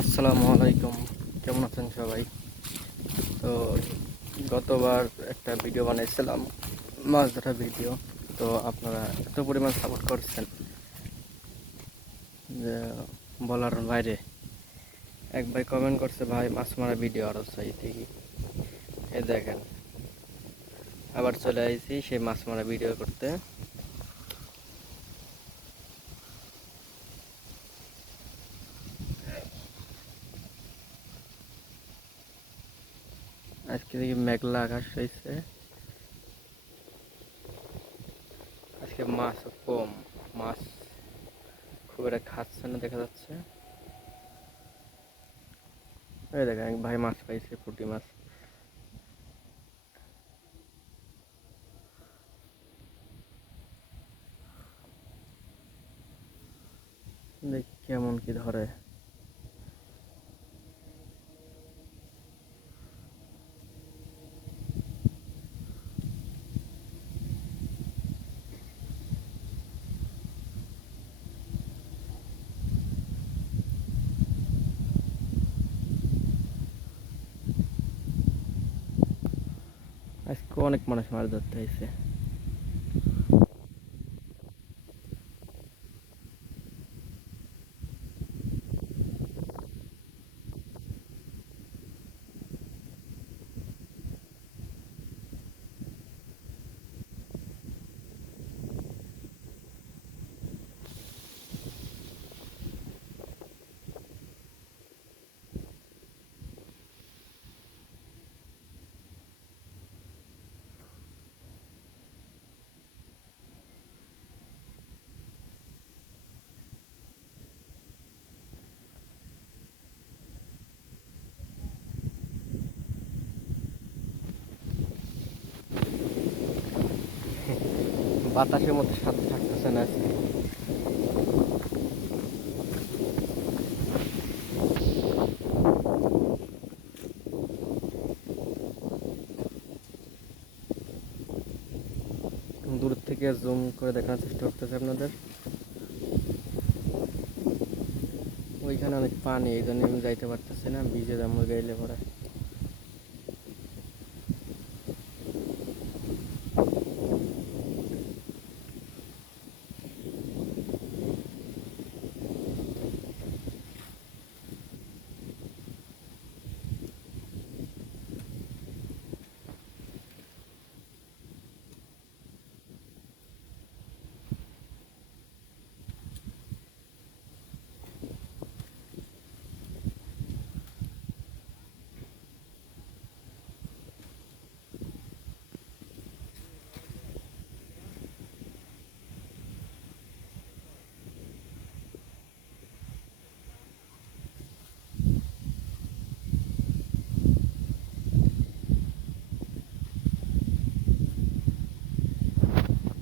আসসালামু আলাইকুম। কেমন আছেন সবাই? তো গতবার একটা ভিডিও বানাইছিলাম, মাছ ধরা ভিডিও। তো আপনারা এত পরিমাণ সাপোর্ট করছেন যে বলার বাইরে। এক ভাই কমেন্ট করছে, ভাই, মাছ মারা ভিডিও আরও চাই দেখি। এ দেখেন। আবার চলে আইছি সেই মাছ মারা ভিডিও করতে। আজকে দেখি মেঘলা আকাশ হয়েছে। আজকে মাছ কম, মাছ খুব একটা খাচ্ছে না দেখা যাচ্ছে। এই দেখেন ভাই মাছ পাইছে, পুঁটি মাছ। দেখ কেমন কি ধরে। আজকে অনেক মানুষ মাছ ধরতে হয়েছে। বাতাসের মধ্যে সাথে থাকতেছে না আজকে। দূর থেকে জুম করে দেখানোর চেষ্টা করতেছে আপনাদের। ওইখানে অনেক পানি, এই জন্য আমি যাইতে পারতেছি না, ভিজে যাব গাইলে পরে